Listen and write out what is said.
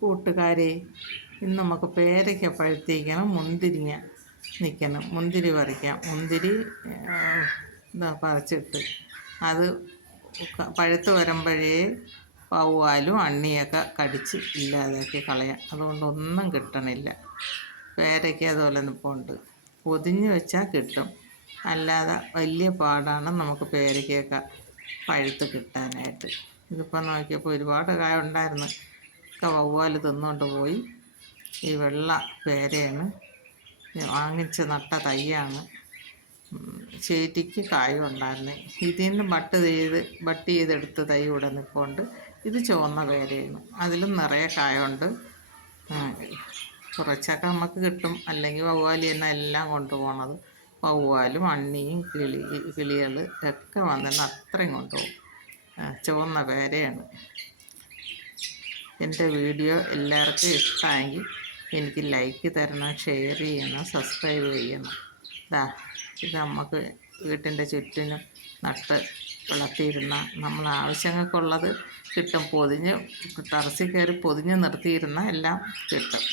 കൂട്ടുകാരെ, ഇന്ന് നമുക്ക് പേരയ്ക്ക പഴുത്തിരിക്കണം, മുന്തിരിങ്ങ നിൽക്കണം. മുന്തിരി പറിക്കാം. മുന്തിരി ഇതാ പറിച്ചിട്ട് അത് പഴുത്ത് വരുമ്പോഴേ പൗവാലും അണ്ണിയൊക്കെ കടിച്ച് ഇല്ലാതാക്കി കളയാം. അതുകൊണ്ടൊന്നും കിട്ടണില്ല. പേരയ്ക്ക അതുപോലെ നിൽപ്പുണ്ട്. പൊതിഞ്ഞ് വെച്ചാൽ കിട്ടും, അല്ലാതെ വലിയ പാടാണ് നമുക്ക് പേരയ്ക്കൊക്കെ പഴുത്ത് കിട്ടാനായിട്ട്. ഇതിപ്പോൾ നോക്കിയപ്പോൾ ഒരുപാട് കായ ഉണ്ടായിരുന്നു, ഒക്കെ വവ്വാൽ തിന്നുകൊണ്ട് പോയി. ഈ വെള്ള പേരയാണ്, വാങ്ങിച്ച് നട്ട തൈയാണ്. ശരിക്ക് കായും ഉണ്ടായിരുന്നു. ഇതിൽ നിന്ന് ബട്ട് ചെയ്തെടുത്ത് തൈ ഇവിടെ നിൽപ്പുണ്ട്. ഇത് ചുവന്ന പേരയാണ്, അതിലും നിറയെ കായുണ്ട്. കുറച്ചൊക്കെ നമുക്ക് കിട്ടും, അല്ലെങ്കിൽ വവ്വാലി തന്നെ എല്ലാം കൊണ്ടുപോകണത്. വവ്വാലും അണ്ണിയും കിളികൾ ഒക്കെ വന്നിട്ട് അത്രയും കൊണ്ടുപോകും. ചുവന്ന പേരയാണ്. എൻ്റെ വീഡിയോ എല്ലാവർക്കും ഇഷ്ടമായെങ്കിൽ എനിക്ക് ലൈക്ക് തരണം, ഷെയർ ചെയ്യണം, സബ്സ്ക്രൈബ് ചെയ്യണം. ഇത് നമുക്ക് വീട്ടിൻ്റെ ചുറ്റിനും നട്ട് വളർത്തിയിരുന്ന നമ്മൾ ആവശ്യങ്ങൾക്കുള്ളത് കിട്ടും. ടെറസിൽ കയറി പൊതിഞ്ഞ് നിർത്തിയിരുന്ന എല്ലാം കിട്ടും.